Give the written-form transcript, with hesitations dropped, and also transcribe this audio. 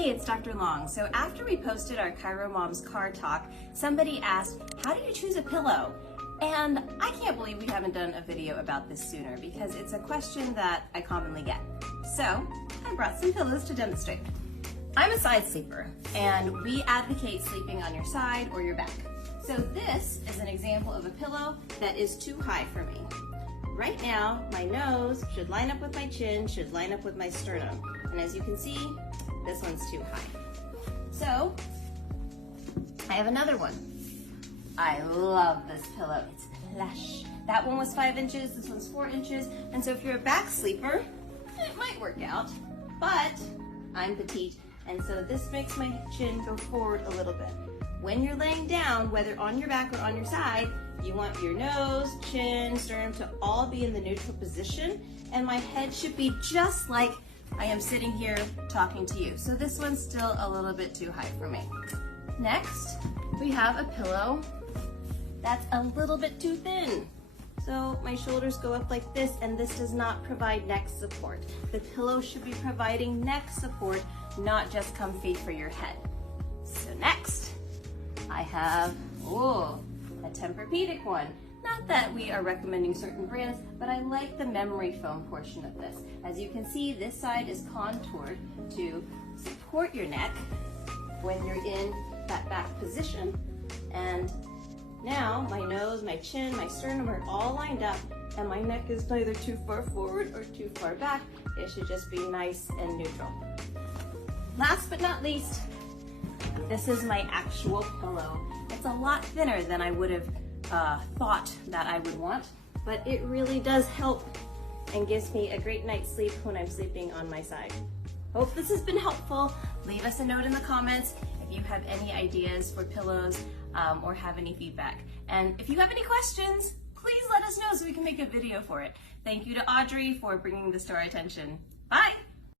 Hey, it's Dr. Long. So after we posted our Chiro Moms Car Talk, somebody asked, how do you choose a pillow? And I can't believe we haven't done a video about this sooner because it's a question that I commonly get. So I brought some pillows to demonstrate. I'm a side sleeper and we advocate sleeping on your side or your back. So this is an example of a pillow that is too high for me. Right now, my nose should line up with my chin, should line up with my sternum. And as you can see, this one's too high. So I have another one. I love this pillow. It's plush. That one was 5 inches, this one's 4 inches. And so if you're a back sleeper, it might work out, but I'm petite. And so this makes my chin go forward a little bit. When you're laying down, whether on your back or on your side, you want your nose, chin, sternum to all be in the neutral position, and my head should be just like I am sitting here talking to you. So this one's still a little bit too high for me. Next, we have a pillow that's a little bit too thin. So my shoulders go up like this, and this does not provide neck support. The pillow should be providing neck support, not just comfy for your head. So next, I have, a TempurPedic one. Not that we are recommending certain brands, but I like the memory foam portion of this. As you can see, this side is contoured to support your neck when you're in that back position. And now my nose, my chin, my sternum are all lined up, and my neck is neither too far forward or too far back. It should just be nice and neutral. Last but not least, this is my actual pillow. It's a lot thinner than I would have thought that I would want, but it really does help and gives me a great night's sleep when I'm sleeping on my side. Hope this has been helpful. Leave us a note in the comments if you have any ideas for pillows or have any feedback. And if you have any questions, please let us know so we can make a video for it. Thank you to Audrey for bringing this to our attention. Bye!